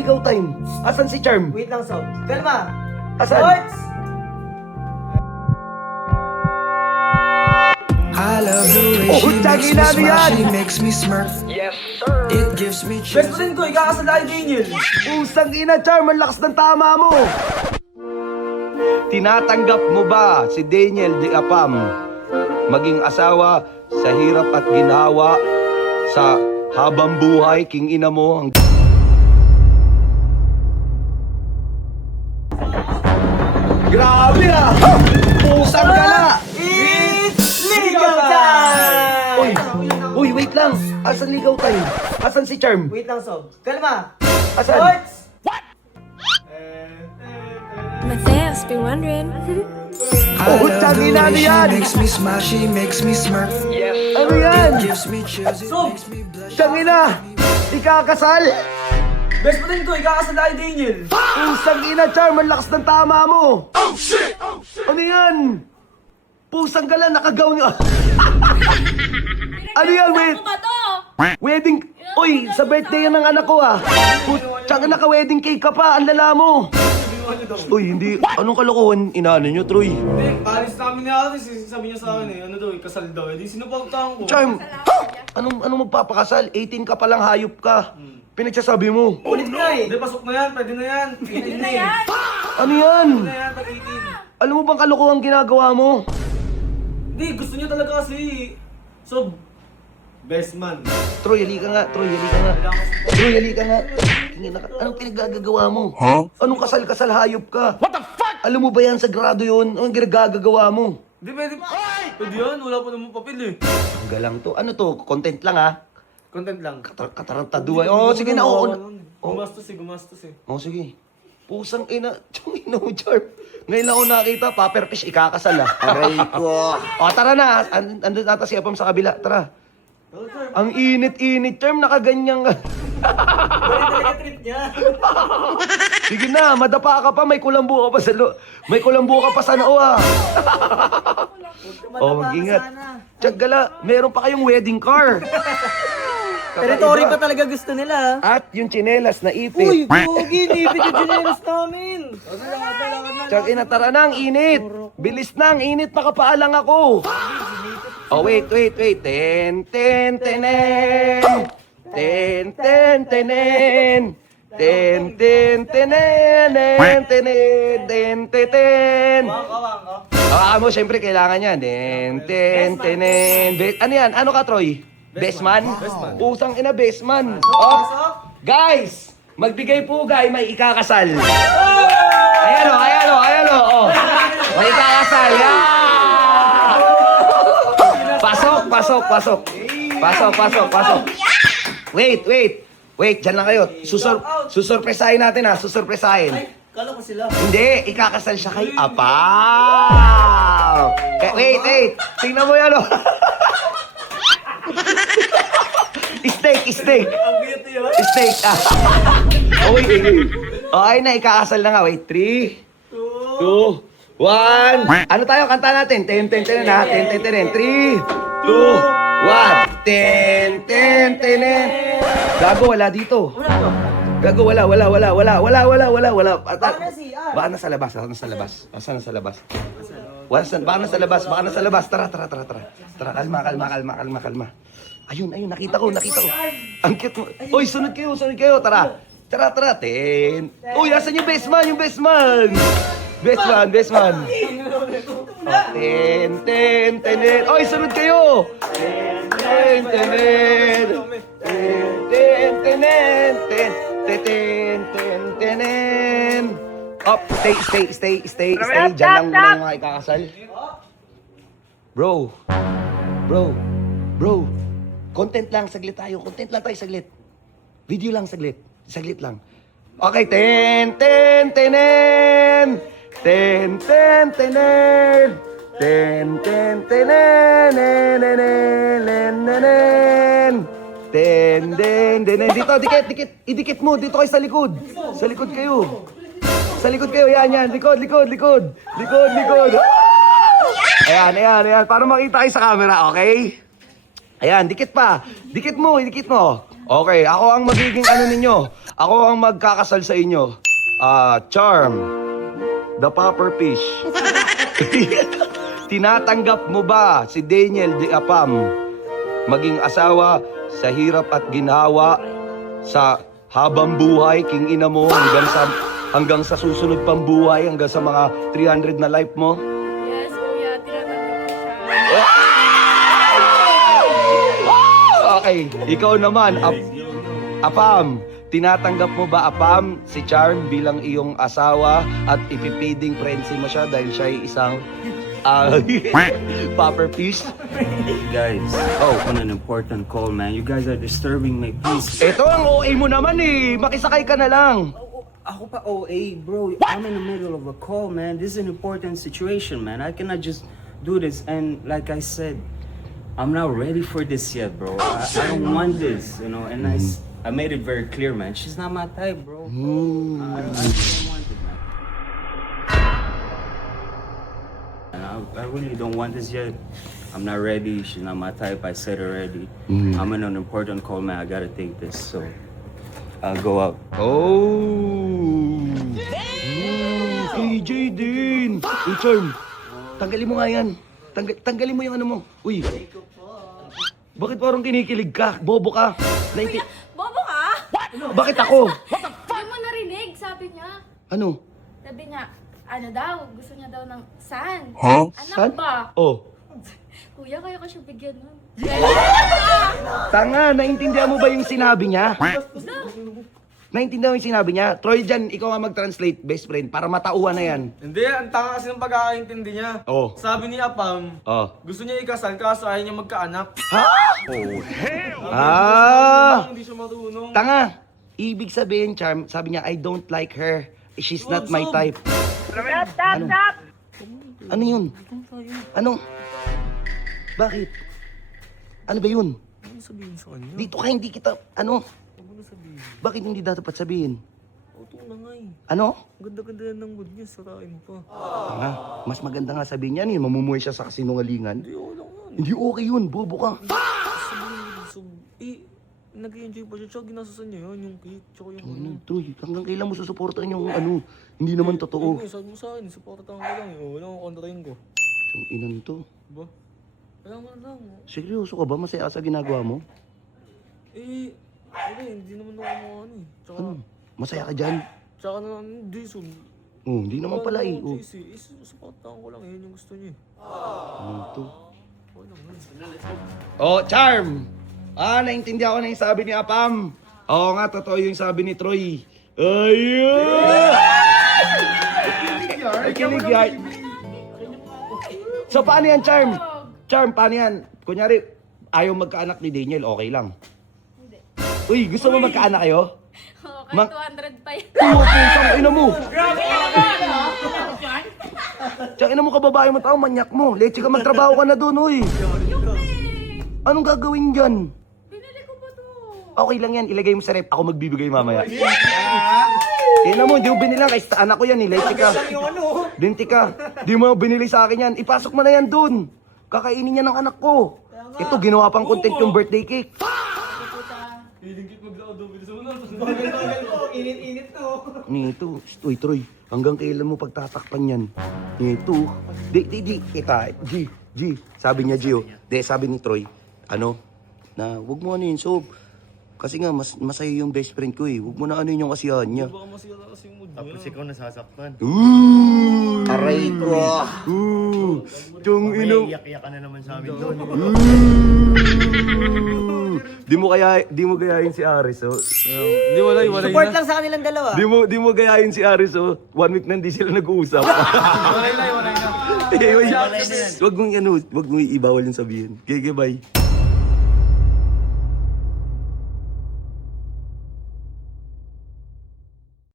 ligaw time? Asan si Charm? Wait lang, Sob. Kalma! Asan? Sports! I love the way Oh, she makes tagi me na smile, yan. she makes me smirk. Yes, sir. It gives me Best chills. friend ko, ikakasal tayo, Daniel. Pusang ina, Charm, ang lakas ng tama mo. Tinatanggap mo ba si Daniel de Apam maging asawa sa hirap at ginhawa sa habang buhay, king ina mo? Grabe ah! Pusang gala! It's legal time! Uy! Uy, wait lang! Asan ligaw time? Asan si Charm? Wait lang, Sob. Kalma! Asan? Sports! Matthias, be wondering. I Oh, love tagi the na way she yan. makes me smile, she makes me smirk. Ano yan? It gives me chills, it Sob! makes me blush. Tangina! Ikakasal! Best friend ko, ikakasal tayo, Daniel. Pusang ina, Charm, ang lakas ng tama mo! Oh shit! Ano yan? Pusang gala, nakagaw niyo. Ano yan, wait? Ano ba to? Wedding... Uy, sa birthday yan ng anak ko ah. Tsaka naka-wedding cake ka pa, ang lala mo. Uy, hindi. Anong kalokohan inaano nyo, Troy? Hindi, alis namin ni Aris, sabi niya sa akin eh, ano daw, kasal daw. Hindi sinupagtahan ko. Charm, anong magpapakasal? 18 ka pa lang, hayop ka. Pinagsasabi mo. Ulit na eh. Hindi, pasok na yan, pwede na yan. 18 na eh. Ano yan? Pwede na yan, pag 18. Alam mo bang kalokohan ginagawa mo? Hindi, gusto niya talaga kasi. So, best man. Troy, halika nga. Troy, halika nga. Troy, halika nga. Tingin na ka. Anong pinagagagawa mo? Anong kasal-kasal hayop ka? What the fuck? Alam mo ba yan, sagrado yun? Anong ginagagawa mo? Hindi, pwede. Pwede yan, wala pa naman papel eh. Ang galang to. Ano to? Content lang ha? Content lang. Katarantaduay. Oh, sige na. Oo. Gumastos eh. Oh, sige. Pusang ina. Chungin mo, Charm. Ngayon lang ako nakita, Pufferfish, ikakasal ah. Aray ko. O, tara na. Andun nata si Apam sa kabila. Tara. Ang init-init, Charm. Nakaganyang... Balik talaga trip niya. Sige na, madapa ka pa. May kulambu ka pa sa May kulambu ka pa sa noo ah. Oh, mag-ingat. Tiyagala, meron pa kayong wedding car. Territory pa talaga gusto nila. At yung tsinelas na Uy, ipit. pogi, nipit yung ginelas namin. Tsaka ina, tara na, ang init. Bilis na, ang init, nakapaalang ako. Oh, wait. Ten, ten, tenen. Ten, ten, tenen. Ten, ten, tenen. Tenen, ten, ten. Mo, syempre, kailangan yan. Ten, ten, tenen. Ano yan? Ano ka, Troy? Best man? Pusang ina, best man. Oh, guys! Magbigay po, guys, may ikakasal. Ayan o. Oh. May ikakasal. Yeah! Pasok. Wait, dyan lang kayo. Susurpresahin natin ha, susurpresahin. Kala ko sila. Hindi, ikakasal siya kay Apaw. Wait. Tingnan mo yan o. Steak. Ang beauty yun. Steak. Okay. Okay na, ikakasal na nga. Wait, 3, 2, 1. Ano tayo? Kanta natin. Ten na. Ten. 3, 2, 1. Ten. Gago, wala dito. Gago, wala. Baka nasa labas. Tara. Kalma. Ayun, nakita ko. Ang cute mo. Uy, sunod kayo. Tara. Ten. Uy, asan yung best man? Best man. Ten. Uy, sunod kayo. Ten. Up, stay. Diyan lang muna yung mga ikakasal. Bro. Content lang, saglit tayo. Video lang, saglit lang. Okay, ten. Dito, idikit mo. Dito kayo sa likod. Sa likod kayo. Yan. Likod. Ayan. Para makita kayo sa camera, okay? Ayan, dikit pa. Dikit mo. Okay, ako ang magiging ano ninyo. Ako ang magkakasal sa inyo. Charm, the Popper Fish. Tinatanggap mo ba si Daniel de Apam maging asawa sa hirap at ginhawa sa habang buhay, king ina mo, hanggang sa susunod pang buhay, hanggang sa mga 300 na life mo? Yes, kuya. Tinatanggap ko siya. Okay, ikaw naman, Apam, tinatanggap mo ba, Apam, si Charm bilang iyong asawa at ipipiding prensi mo siya dahil siya ay isang Popper Fish? Guys, on an important call, man. You guys are disturbing my peace. Ito ang OA mo naman eh, makisakay ka na lang. Ako pa OA, bro. I'm in the middle of a call, man. This is an important situation, man. I cannot just do this. And like I said, I'm not ready for this yet, bro. I don't want this, you know. And I made it very clear, man. She's not my type, bro. I don't want it, man. And I really don't want this yet. I'm not ready. She's not my type. I said already. I'm in an important call, man. I gotta take this. So I'll go out. Oh! KJ din! Uy, Charm, tanggalin mo nga yan. Tanggalin mo yung ano mo. Uy, bakit parang kinikilig ka? Bobo ka? Bobo ka? Bakit ako? Hindi mo narinig, sabi niya. Ano? Sabi niya, ano daw, gusto niya daw ng sand. Huh? Anak Saan? ba? Oh. Kuya, kaya ka siya bigyan nun. Tanga, naintindihan mo ba yung sinabi niya? Naintindihan mo yung sinabi niya? Troy, dyan, ikaw nga mag-translate, best friend, para matauhan na yan. Hindi, ang tanga kasi ng pagkakaintindi niya. Oh. Sabi ni Apam, Oh. gusto niya ikasal kaso ayaw niya magkaanak. Ha? Oh, hell! Hindi siya marunong. Tanga! Ibig sabihin, Charm, sabi niya, I don't like her. She's not my type. Stop! Ano yun? Ano? Bakit? Ano ba yun? Ano sabihin sa kanya? Dito ka, hindi kita, ano? Ano sabihin? Bakit hindi dapat sabihin? Ito na nga eh. Ano? Ganda-ganda yan ng good news, sarain pa. Tanga, mas maganda nga sabihin niya, mamumuhay siya sa kasinungalingan. Hindi, wala nga. Hindi okay yun, bobo ka. So, nag-enjoy pa siya, tsaka ginasusan niya yun, yung cake, tsaka yung ano. Troy, hanggang kailan mo susuportahan yung ano, hindi naman totoo. Eh, sabi mo sa akin, supportahan ko lang eh. Wala akong kontrahin ko. Yung inan to. Diba? Kaya nga lang. Seryoso ka ba? Masaya ka sa ginagawa mo? Hindi naman ako ano eh. Tsaka, Ano? Masaya ka dyan? tsaka na, hindi, so, Oh, hindi naman pala eh. Oh. Supportahan ko lang, yun yung gusto niya eh. Ano to? Okay lang, man. Oh, Charm! Naintindihan ko na yung sabi ni Apam. Oo nga, totoo yung sabi ni Troy. Ayun! Ay, kinig yan. So, paano yan, Charm? Charm, paano yan? Kunyari, ayaw magkaanak ni Daniel, okay lang. Hindi. Uy, gusto mo magkaanak kayo? Okay, Ma- 200 pa yun. Putang ina mo! Tsaka ina mo ka babae mo tao, manyak mo. Leche ka, magtrabaho ka na doon, uy. Anong gagawin dyan? Binili ko pa to. Okay lang yan, ilagay mo sa rep. Ako magbibigay mamaya. Ina mo, di mo binila. Kasi anak ko yan, leche ka. Dinti ka. Di mo binili sa akin yan. Ipasok mo na yan doon. Kakainin niya ng anak ko. Ito, ginawa pang content yung birthday cake. Hilingkit maglao daw, bilis mo na. Init-init to. Nito, uy Troy, hanggang kailan mo pagtatakpan yan? Nito, di, kita, G, sabi niya G, oh. Sabi ni Troy, na wag mo ano yun, so, kasi nga, masaya yung best friend ko eh. Wag mo na ano yun yung kasiyahan niya. Baka masira kasi yung mood niya. Tapos ikaw nasasaktan. Aray ko. Tiyong ino. Iyak-iyak ka na naman sa amin doon. Di mo gayahin si Aris, oh. Hindi, walay Support na. lang sa kanilang dalawa. Di mo gayahin si Aris, oh. 1 week na hindi sila nag-uusap. Walay na. Wag mong ibawal yung sabihin. Okay, bye.